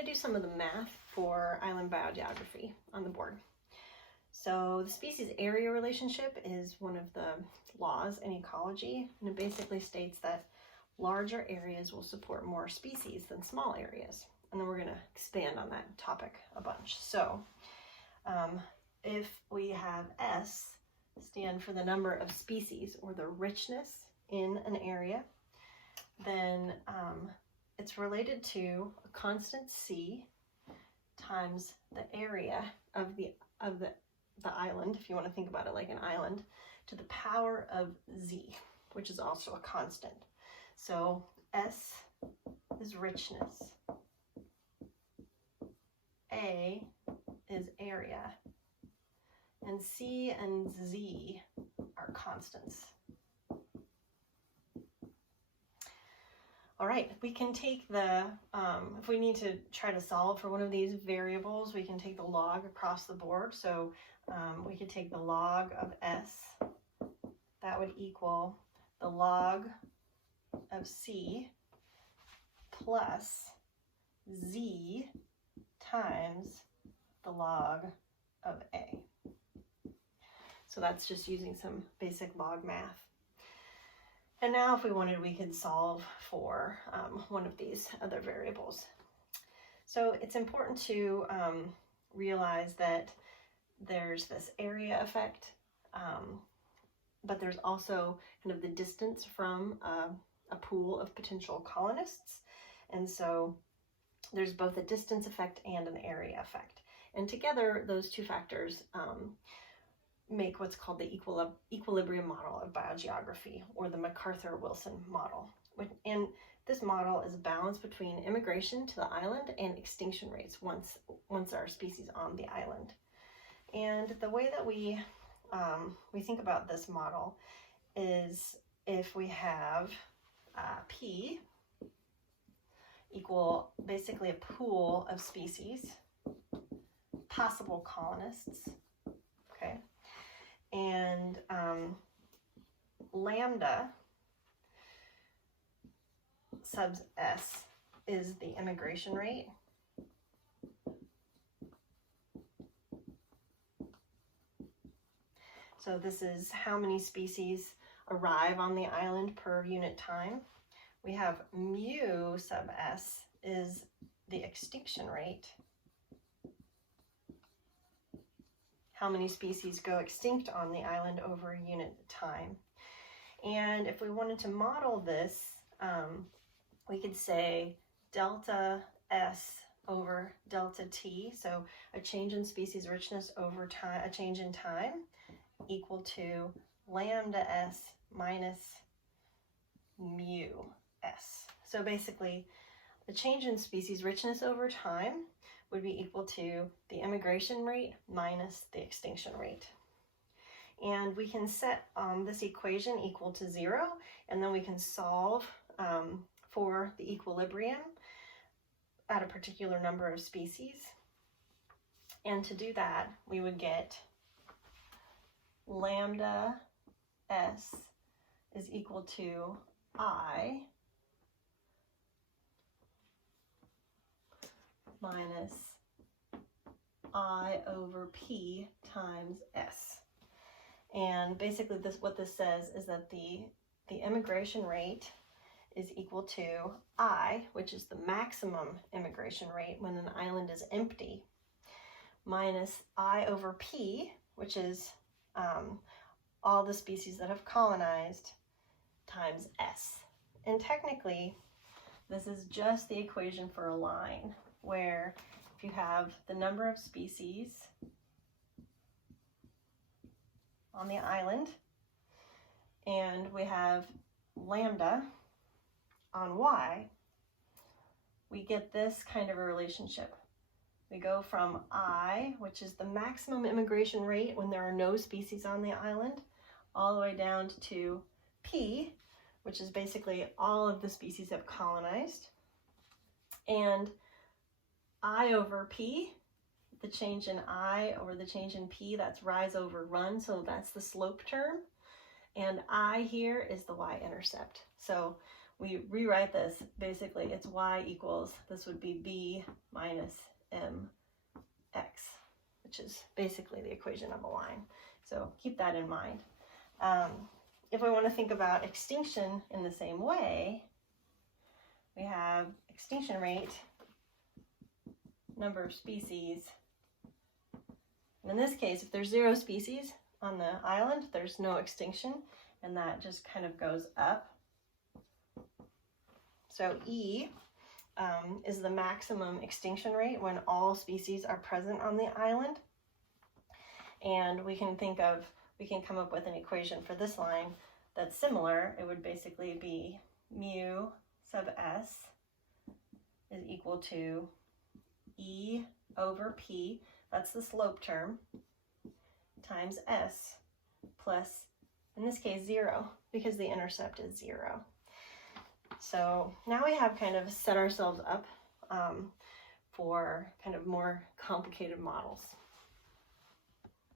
going to do some of the math for island biogeography on the board. So the species area relationship is one of the laws in ecology, and it basically states that larger areas will support more species than small areas. And then we're going to expand on that topic a bunch. So if we have S stand for the number of species or the richness in an area, then it's related to a constant C times the area of the island, if you want to think about it like an island, to the power of Z, which is also a constant. So S is richness, A is area, and C and Z are constants. All right, we can take the, if we need to try to solve for one of these variables, we can take the log across the board. So we could take the log of S, that would equal the log of C plus Z times the log of A. So that's just using some basic log math. And now if we wanted, we could solve for one of these other variables. So it's important to realize that there's this area effect, but there's also kind of the distance from a pool of potential colonists. And so there's both a distance effect and an area effect. And together, those two factors make what's called the equilibrium model of biogeography, or the MacArthur-Wilson model. And this model is a balance between immigration to the island and extinction rates once there are species on the island. And the way that we think about this model is if we have P equal basically a pool of species, possible colonists, okay? And lambda subs S is the immigration rate. So this is how many species arrive on the island per unit time. We have mu sub S is the extinction rate. How many species go extinct on the island over a unit time. And if we wanted to model this, we could say delta S over delta T, so a change in species richness over time, a change in time, equal to lambda S minus mu S. So basically, the change in species richness over time would be equal to the immigration rate minus the extinction rate. And we can set this equation equal to 0, and then we can solve for the equilibrium at a particular number of species. And to do that, we would get lambda S is equal to I minus I over P times S. And basically what this says is that the immigration rate is equal to I, which is the maximum immigration rate when an island is empty, minus I over P, which is all the species that have colonized, times S. And technically, this is just the equation for a line, where if you have the number of species on the island, and we have lambda on Y, we get this kind of a relationship. We go from I, which is the maximum immigration rate when there are no species on the island, all the way down to P, which is basically all of the species have colonized. And I over P, the change in I over the change in P, that's rise over run, so that's the slope term. And I here is the y-intercept. So we rewrite this, basically it's y equals, this would be b minus mx, which is basically the equation of a line. So keep that in mind. If we want to think about extinction in the same way, we have extinction rate, number of species. And in this case, if there's 0 species on the island, there's no extinction, and that just kind of goes up. So E is the maximum extinction rate when all species are present on the island. And we can come up with an equation for this line that's similar. It would basically be mu sub s is equal to E over P, that's the slope term, times s plus, in this case, 0, because the intercept is 0. So now we have kind of set ourselves up for kind of more complicated models.